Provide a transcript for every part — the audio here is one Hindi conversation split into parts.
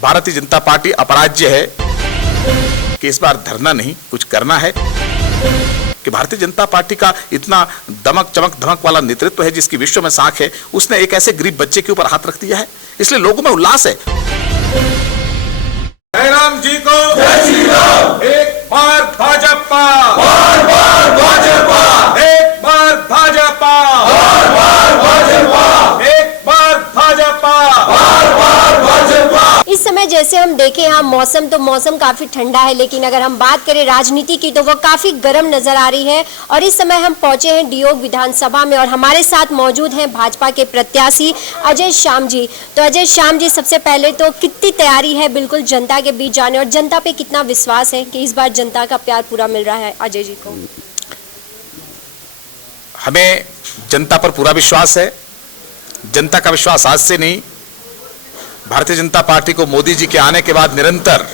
भारतीय जनता पार्टी अपराज्य है कि इस बार धरना नहीं कुछ करना है, कि भारतीय जनता पार्टी का इतना दमक चमक धमक वाला नेतृत्व है जिसकी विश्व में साख है, उसने एक ऐसे गरीब बच्चे के ऊपर हाथ रख दिया है, इसलिए लोगों में उल्लास है। राम जी को जय श्री राम। एक बार भाजपा, एक बार भाजपा, एक बार भाजपा। इस समय जैसे हम देखें यहाँ मौसम काफी ठंडा है, लेकिन अगर हम बात करें राजनीति की तो वो काफी गर्म नजर आ रही है। और इस समय हम पहुंचे हैं डियोग विधानसभा में और हमारे साथ मौजूद हैं भाजपा के प्रत्याशी अजय श्याम जी। तो अजय श्याम जी, सबसे पहले तो कितनी तैयारी है बिल्कुल जनता के बीच जाने और जनता पे कितना विश्वास है कि इस बार जनता का प्यार पूरा मिल रहा है अजय जी को? हमें जनता पर पूरा विश्वास है। जनता का विश्वास आज से नहीं, भारतीय जनता पार्टी को मोदी जी के आने के बाद निरंतर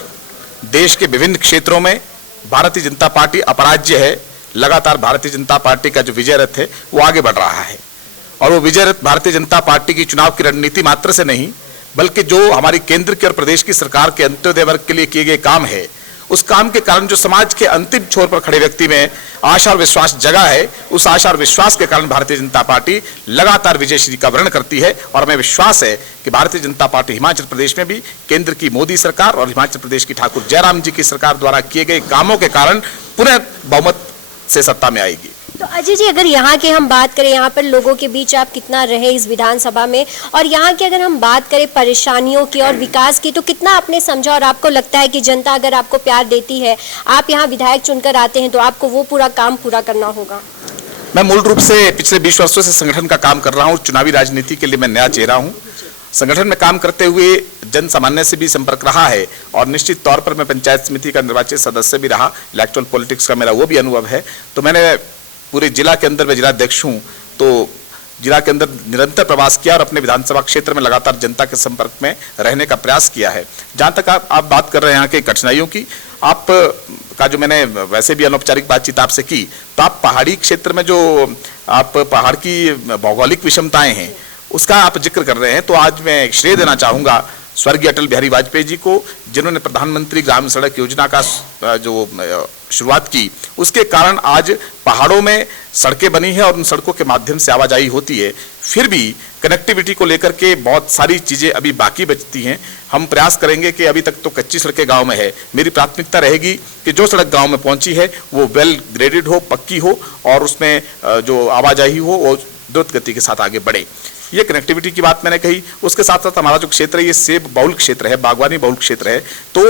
देश के विभिन्न क्षेत्रों में भारतीय जनता पार्टी अपराज्य है। लगातार भारतीय जनता पार्टी का जो विजय रथ है वो आगे बढ़ रहा है और वो विजय रथ भारतीय जनता पार्टी की चुनाव की रणनीति मात्र से नहीं, बल्कि जो हमारी केंद्र की और प्रदेश की सरकार के अंत्योदय वर्ग के लिए किए गए काम है, उस काम के कारण जो समाज के अंतिम छोर पर खड़े व्यक्ति में आशा और विश्वास जगा है, उस आशा और विश्वास के कारण भारतीय जनता पार्टी लगातार विजयश्री का वर्ण करती है। और हमें विश्वास है कि भारतीय जनता पार्टी हिमाचल प्रदेश में भी केंद्र की मोदी सरकार और हिमाचल प्रदेश की ठाकुर जयराम जी की सरकार द्वारा किए गए कामों के कारण पुनः बहुमत से सत्ता में आएगी। तो अजय जी, अगर यहाँ की हम बात करें, यहाँ पर लोगों के बीच आप कितना रहे इस विधानसभा में, और यहाँ की अगर हम बात करें परेशानियों की और विकास की, तो कितना आपने समझा और आपको लगता है कि जनता अगर आपको प्यार देती है, आप यहाँ विधायक चुनकर आते हैं, तो आपको वो पूरा काम पूरा करना होगा? मैं मूल रूप से पिछले 20 वर्षों से संगठन का काम कर रहा हूँ। चुनावी राजनीति के लिए मैं नया चेहरा हूँ। संगठन में काम करते हुए जन सामान्य से भी संपर्क रहा है और निश्चित तौर पर मैं पंचायत समिति का निर्वाचित सदस्य भी रहा। इलेक्टोरल पॉलिटिक्स का मेरा वो भी अनुभव है। तो मैंने पूरे जिला के अंदर, मैं जिलाध्यक्ष हूँ, तो जिला के अंदर निरंतर प्रवास किया और अपने विधानसभा क्षेत्र में लगातार जनता के संपर्क में रहने का प्रयास किया है। जहाँ तक आप बात कर रहे हैं यहाँ के कठिनाइयों की, आप का जो मैंने वैसे भी अनौपचारिक बातचीत आपसे की, तो आप पहाड़ी क्षेत्र में जो आप पहाड़ की भौगोलिक विषमताएं हैं उसका आप जिक्र कर रहे हैं। तो आज मैं श्रेय देना चाहूँगा स्वर्गीय अटल बिहारी वाजपेयी जी को, जिन्होंने प्रधानमंत्री ग्राम सड़क योजना का जो शुरुआत की, उसके कारण आज पहाड़ों में सड़कें बनी है और उन सड़कों के माध्यम से आवाजाही होती है। फिर भी कनेक्टिविटी को लेकर के बहुत सारी चीज़ें अभी बाकी बचती हैं। हम प्रयास करेंगे कि अभी तक तो कच्ची सड़कें गांव में है, मेरी प्राथमिकता रहेगी कि जो सड़क गांव में पहुंची है वो वेल ग्रेडेड हो, पक्की हो और उसमें जो आवाजाही हो वो द्रुत गति के साथ आगे बढ़े। ये कनेक्टिविटी की बात मैंने कही। उसके साथ साथ हमारा जो क्षेत्र है ये सेब बहुल क्षेत्र है, बागवानी बहुल क्षेत्र है। तो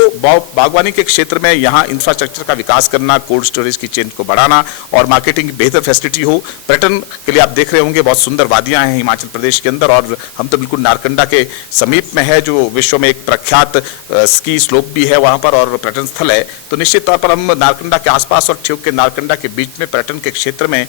बागवानी के क्षेत्र में यहाँ इंफ्रास्ट्रक्चर का विकास करना, कोल्ड स्टोरेज की चेन को बढ़ाना और मार्केटिंग की बेहतर फैसिलिटी हो। पर्यटन के लिए आप देख रहे होंगे बहुत सुंदर वादियाँ हैं हिमाचल प्रदेश के अंदर और हम तो बिल्कुल नारकंडा के समीप में है, जो विश्व में एक प्रख्यात स्की स्लोप भी है वहाँ पर और पर्यटन स्थल है। तो निश्चित तौर पर हम नारकंडा के आसपास और ठियोग के नारकंडा के बीच में पर्यटन के क्षेत्र में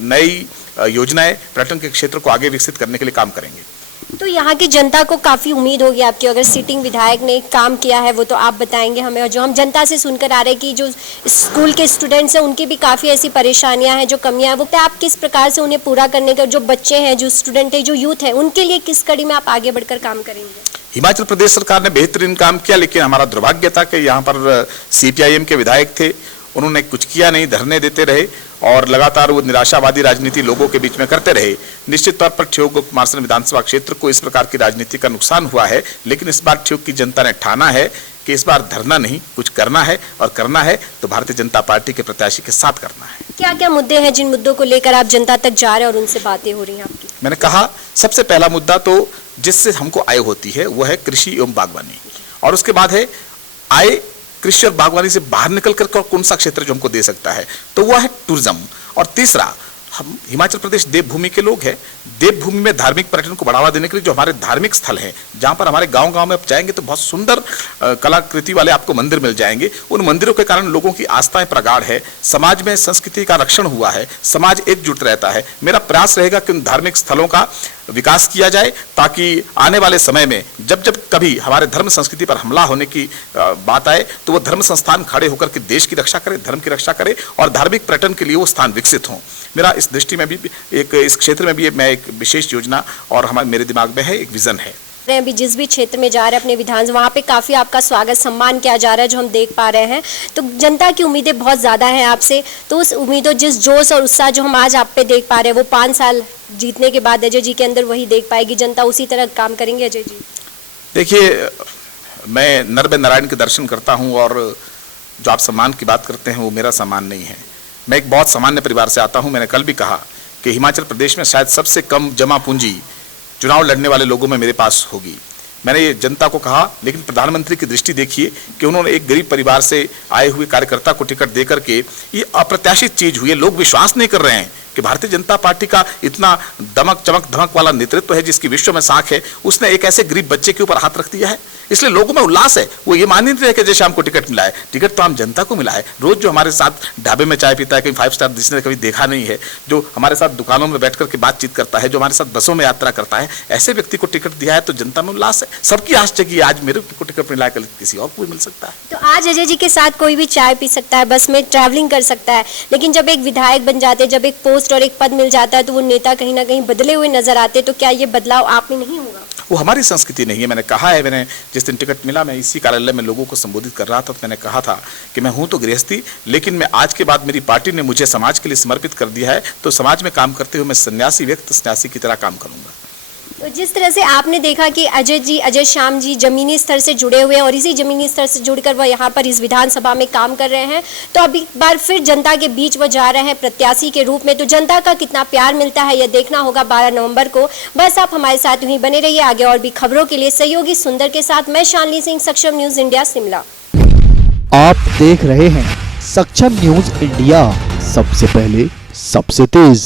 नई योजनाएं पर्यटन के क्षेत्र को आगे विकसित करने के लिए काम करेंगे। तो यहाँ की जनता को काफी उम्मीद होगी आपकी, अगर सिटिंग विधायक ने काम किया है वो तो आप बताएंगे हमें। और जो हम जनता से सुनकर आ रहे हैं कि जो स्कूल के स्टूडेंट्स हैं उनकी भी काफी ऐसी परेशानियां हैं, जो कमियां हैं, वो आप किस प्रकार से उन्हें पूरा करने का, जो बच्चे हैं, जो स्टूडेंट है, जो यूथ है, उनके लिए किस कड़ी में आप आगे बढ़कर काम करेंगे? हिमाचल प्रदेश सरकार ने बेहतरीन काम किया, लेकिन हमारा दुर्भाग्य था कि यहाँ पर CPIM के विधायक थे, उन्होंने कुछ किया नहीं, धरने देते रहे और लगातार वो निराशावादी राजनीति लोगों के बीच में करते रहे। निश्चित तौर पर ठियोग कुमारसैन विधानसभा क्षेत्र को इस प्रकार की राजनीति का नुकसान हुआ है, लेकिन इस बार ठियोग की जनता ने ठाना है कि इस बार धरना नहीं कुछ करना है और करना है तो भारतीय जनता पार्टी के प्रत्याशी के साथ करना है। क्या क्या मुद्दे हैं जिन मुद्दों को लेकर आप जनता तक जा रहे हैं और उनसे बातें हो रही हैं आपकी? मैंने कहा सबसे पहला मुद्दा तो जिससे हमको आय होती है वो है कृषि एवं बागवानी, और उसके बाद है आय कृषि और बागवानी से बाहर निकल कर कौन सा क्षेत्र जो हमको दे सकता है, तो वह है टूरिज्म। और तीसरा, हम हिमाचल प्रदेश देवभूमि के लोग हैं, देवभूमि में धार्मिक पर्यटन को बढ़ावा देने के लिए जो हमारे धार्मिक स्थल हैं, जहाँ पर हमारे गांव-गांव में आप जाएंगे तो बहुत सुंदर कलाकृति वाले आपको मंदिर मिल जाएंगे। उन मंदिरों के कारण लोगों की आस्थाएं प्रगाढ़ है, समाज में संस्कृति का रक्षण हुआ है, समाज एकजुट रहता है। मेरा प्रयास रहेगा कि उन धार्मिक स्थलों का विकास किया जाए ताकि आने वाले समय में जब जब कभी हमारे धर्म संस्कृति पर हमला होने की बात आए तो वो धर्म संस्थान खड़े होकर के देश की रक्षा करे, धर्म की रक्षा करे और धार्मिक पर्यटन के लिए वो स्थान विकसित हों। मेरा इस दृष्टि में भी इस क्षेत्र में भी मैं एक विशेष योजना और मेरे दिमाग में है, एक विजन है। रहे हैं, अभी जिस भी क्षेत्र में जा रहे हैं अपने विधान, वहाँ पे काफ़ी आपका स्वागत सम्मान किया जा रहा है जो हम देख पा रहे हैं। तो जनता की उम्मीदें बहुत ज़्यादा हैं आपसे, तो उस उम्मीदों, जिस जोश और उत्साह जो हम आज आप पे देख पा रहे हैं, वो 5 साल जीतने के बाद अजय जी के अंदर वही देख पाएगी जनता, उसी तरह काम करेंगे अजय जी? देखिए, मैं नर नारायण के दर्शन करता हूँ और जो आप सम्मान की बात करते हैं वो मेरा सम्मान नहीं है। मैं एक बहुत सामान्य परिवार से आता हूँ। मैंने कल भी कहा कि हिमाचल प्रदेश में शायद सबसे कम जमा पूंजी चुनाव लड़ने वाले लोगों में मेरे पास होगी। मैंने ये जनता को कहा, लेकिन प्रधानमंत्री की दृष्टि देखिए कि उन्होंने एक गरीब परिवार से आए हुए कार्यकर्ता को टिकट देकर के, ये अप्रत्याशित चीज हुई है। लोग विश्वास नहीं कर रहे हैं कि भारतीय जनता पार्टी का इतना दमक चमक धमक वाला नेतृत्व है जिसकी विश्व में साख है, उसने एक ऐसे गरीब बच्चे के ऊपर हाथ रख दिया है। इसलिए लोगों में उल्लास है। वो ये मान नहीं रहे कि जैसे हमको टिकट मिला है, टिकट तो आम जनता को मिला है। रोज जो हमारे साथ ढाबे में चाय पीता है, कहीं 5 स्टार जिसने कभी देखा नहीं है, जो हमारे साथ दुकानों में बैठ करके बातचीत करता है, जो हमारे साथ बसों में यात्रा करता है, ऐसे व्यक्ति को टिकट दिया है तो जनता में उल्लास है। सबकी आस जगी, आज मेरे को टिकट मिला है, कल किसी और को भी मिल सकता है। तो आज अजय जी के साथ कोई भी चाय पी सकता है, बस में ट्रैवलिंग कर सकता है, लेकिन जब एक विधायक बन जाते हैं, जब एक पोस्ट और एक पद मिल जाता है, तो वो नेता कहीं ना कहीं बदले हुए नजर आते। तो क्या ये बदलाव आप में नहीं होगा? वो हमारी संस्कृति नहीं है। मैंने कहा है, मैंने जिस दिन टिकट मिला, मैं इसी कार्यालय में लोगों को संबोधित कर रहा था, तो मैंने कहा था कि मैं हूं तो गृहस्थी, लेकिन मैं आज के बाद मेरी पार्टी ने मुझे समाज के लिए समर्पित कर दिया है, तो समाज में काम करते हुए मैं सन्यासी व्यक्ति, सन्यासी की तरह काम करूंगा। तो जिस तरह से आपने देखा कि अजय जी, अजय श्याम जी जमीनी स्तर से जुड़े हुए हैं और इसी जमीनी स्तर से जुड़कर वह यहाँ पर इस विधानसभा में काम कर रहे हैं, तो अब एक बार फिर जनता के बीच वह जा रहे हैं प्रत्याशी के रूप में। तो जनता का कितना प्यार मिलता है यह देखना होगा 12 नवंबर को। बस आप हमारे साथ यूं ही बने रहिए। आगे और भी खबरों के लिए सहयोगी सुंदर के साथ मैं शालिनी सिंह, सक्षम न्यूज इंडिया, शिमला। आप देख रहे हैं सक्षम न्यूज इंडिया, सबसे पहले सबसे तेज।